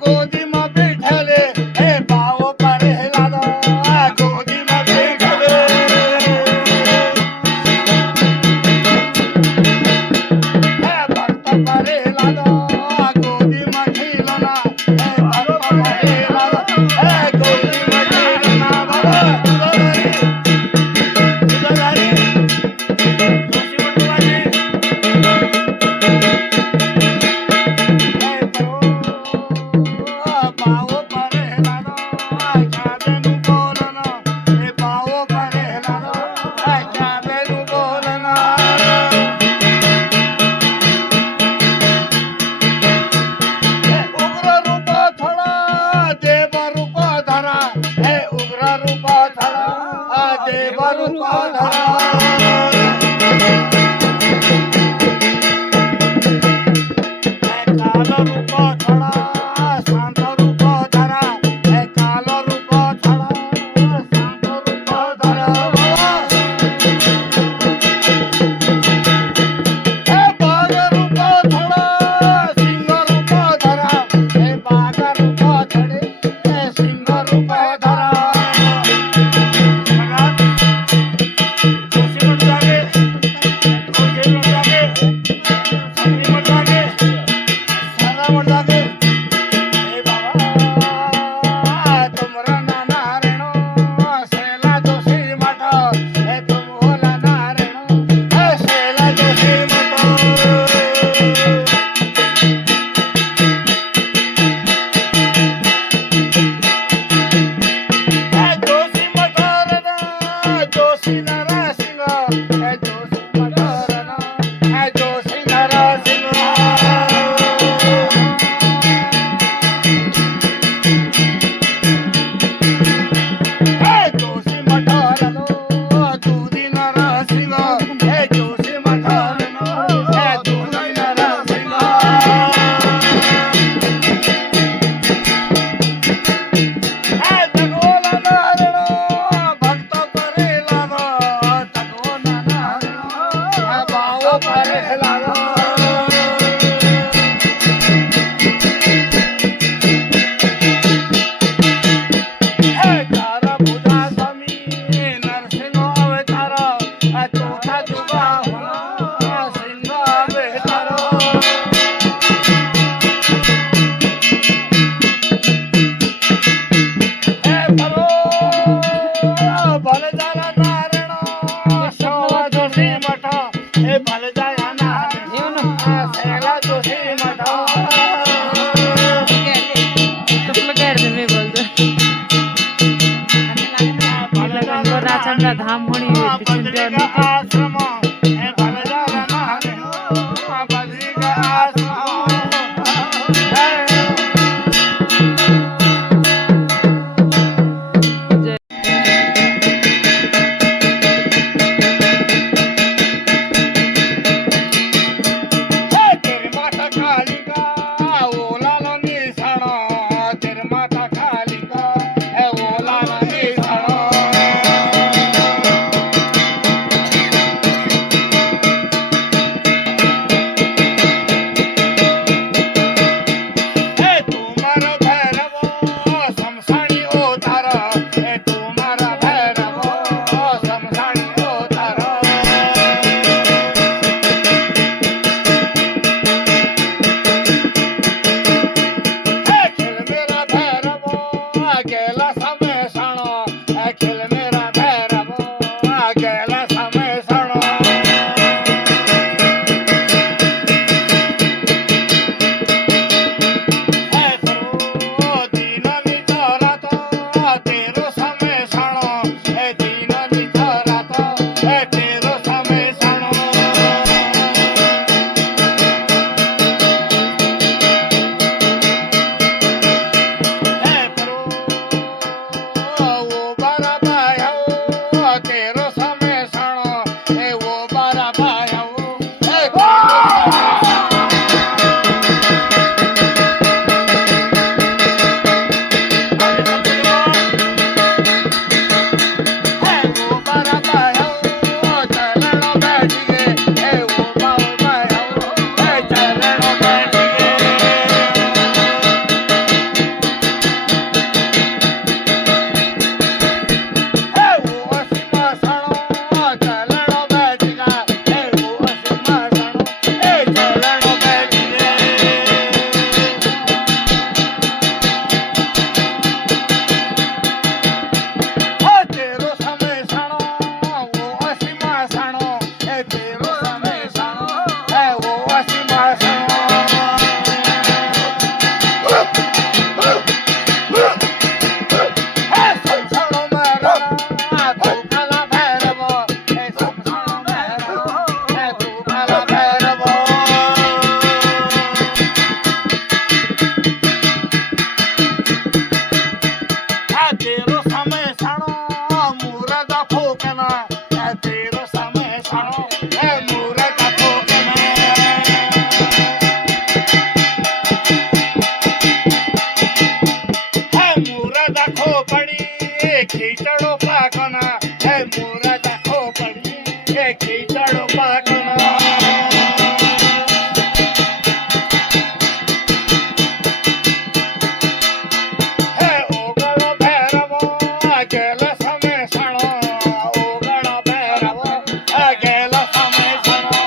ગોદીમાં બેઠેલે હે બાવો પરેલા संगा धाम होनी है पिछन के आश्रम है भरजारा नारे बद्री का आश्रम खीचड़ो पाकना है मोरा देखो पड़ी है खीचड़ो पाकना है ओगलो भैरवो गेल समय सणो ओगलो भैरवो गेल समय सणो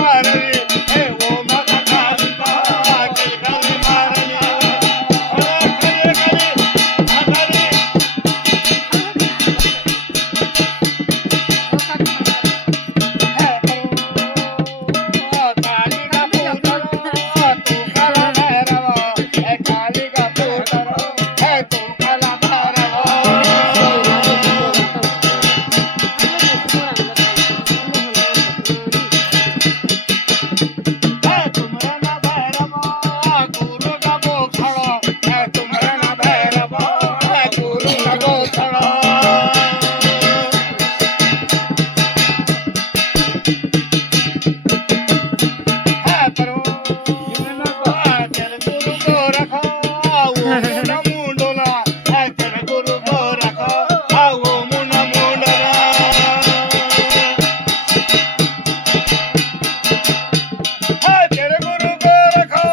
मारली हे ओ माता कालिका किलकारी मारली खाली खाली कालिका पुत्र तू काला भैरव हे कालिका पुत्र हे तू काला भैरव है तुमरा ना भैरव गुरु का बोखड़ो है तुमरा ना भैरव गुरु का बोखड़ो है करो चल गुरु को रखो वो मुना मुंडोला है चल गुरु को रखो वो मुना मुंडोला तेरे गुरु को रखो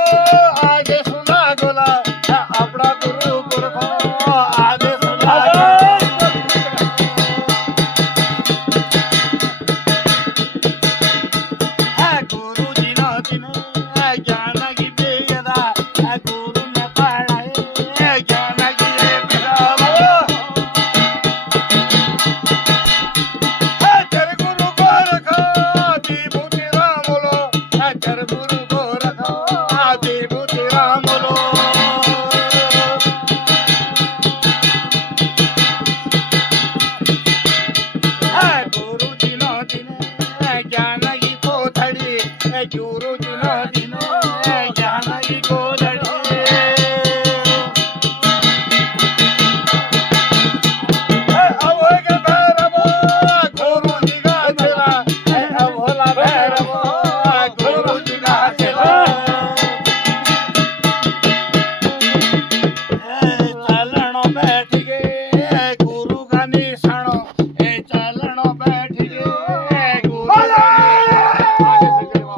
आज सुना गोला अपना गुरु को रखो आज सुना गुरु जी ना दिन ज्ञान की बेदा गुरु ने पढ़ाए ज्ञान की बेदा तेरे गुरु को रखो विभूति राम लो तेरे गुरु को रखो विभूति राम लो गुरु जी नो दिन ज्ञान की कोठड़ी गुरु जी नो दिन ज्ञान की कोठड़ी अवोगे भैरव गुरु जी का चला अवोला भैरव गुरु जी का चला चलनो बैठ गए गुरु का निशानो चलनो बैठ गए गुरु का निशानो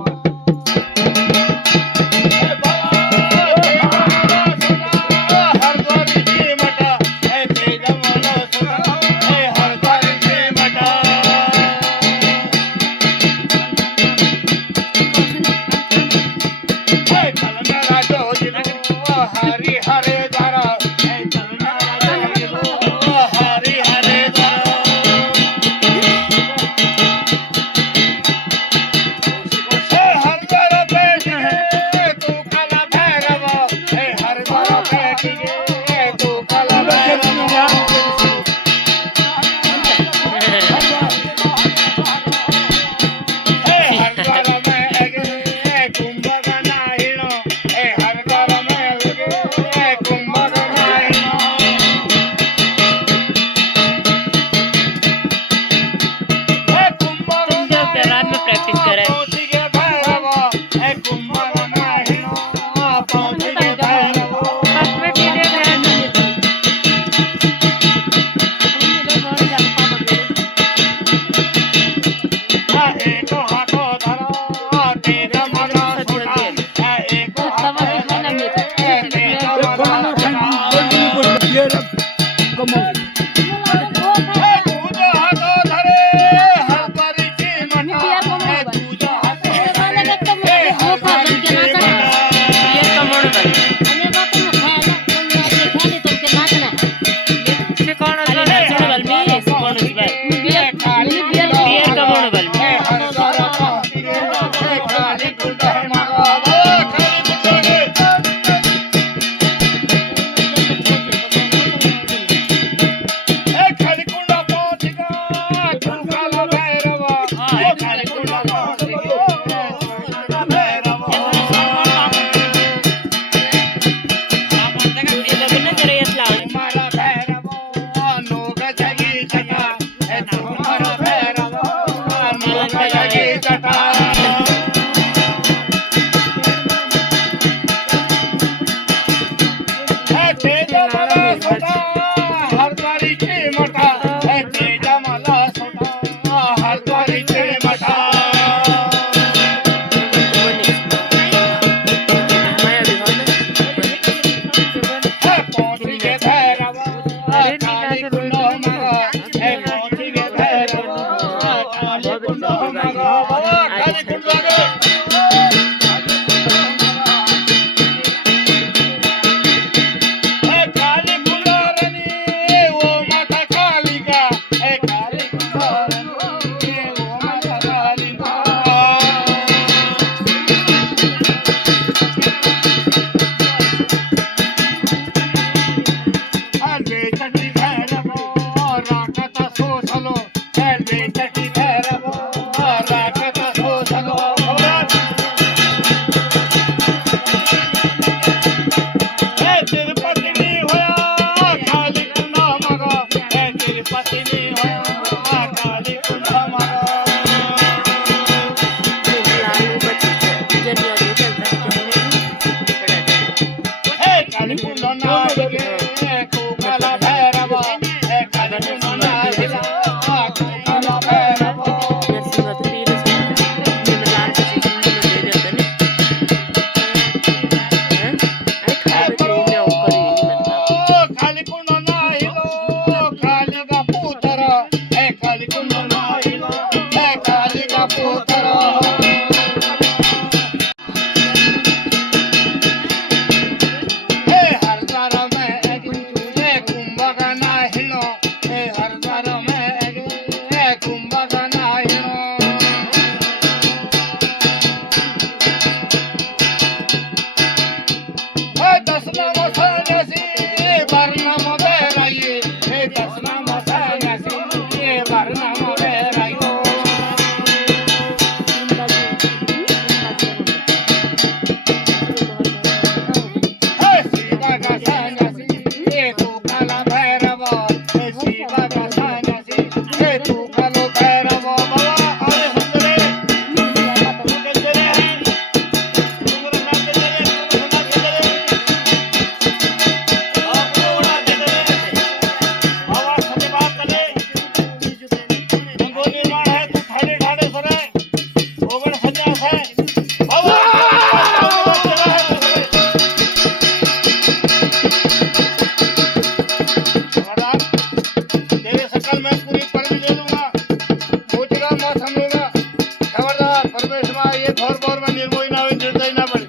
हे हरदार में हे कुंभक नाहिनो हे हरदार में हे कुंभक नाहिनो हे दसनाम सन्यासी वर्णम बेराये हे दसनाम सन्यासी वर्णम बेरायो हे शिवा का सन्यासी हे तू काला भैरव हे शिवा का सन्यासी हे तू कालो भैरव बाबा अरे सुंदरे तू चले हैं तुम रखना चले तुम रखना चले आपको उड़ा दे दे बाबा सत्य बात करे रंगो निर्माण है तू ठाणे ठाणे सरे ओगण सन्यास है बाबा चला है दूसरे खबरदार तेरे शकल में पूरी परवी ले लूंगा मोचेगा मौत हम लूंगा खबरदार परमेश्वर ये घोर में निर्मोही ना हो निर्दयी ना बने